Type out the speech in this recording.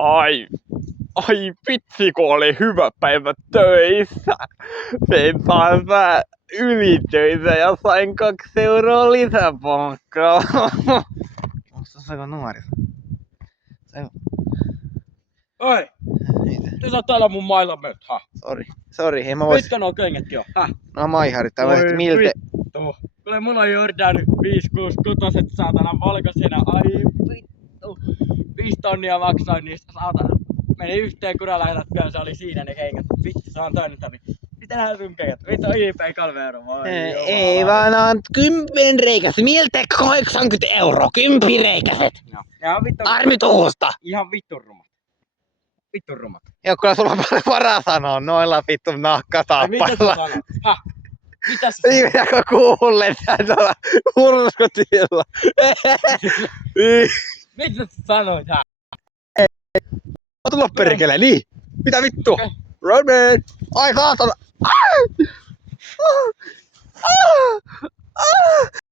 Ai vitsi, kun oli hyvä päivä töissä. Tein taas ylitöitä ja sain 2 euroa lisäpalkkaa. Saiko nuori? Oi! Sä saat täällä mun mailla möthää. Sori, en mä vois. Mitkä nuo kengätkin on? Häh? No maiharit, tämmöiset miltä. Vittu. Kyllä mulla on Jordan 566 saatana valkoisena. Ai vittu. 5 tonnia maksoin niistä saatana. Meni yhteen kuralähdätkään, se oli siinä ne kengät. Vittu, saan töntäni. Mitä nää sun kengät? Vittu IP 3 euroa. Ei vaan on 10 reikäiset. Miltä 80 euroa? 10 reikäiset. Ja vittu. Armituhusta. Ihan vittun rumat. Vittun rumat. Joo, kyllä sulla on paljon varaa sanoa noilla vittu Mitä sä nahkataappailla. sanot? Häh? Mitä sä sanot? Viimeinen kun kuulen tää tuolla hurskotilla. Mitä sä sanoit? Häh? Tulla perkele, niin. Mitä vittu? Roadman! Ai saatana!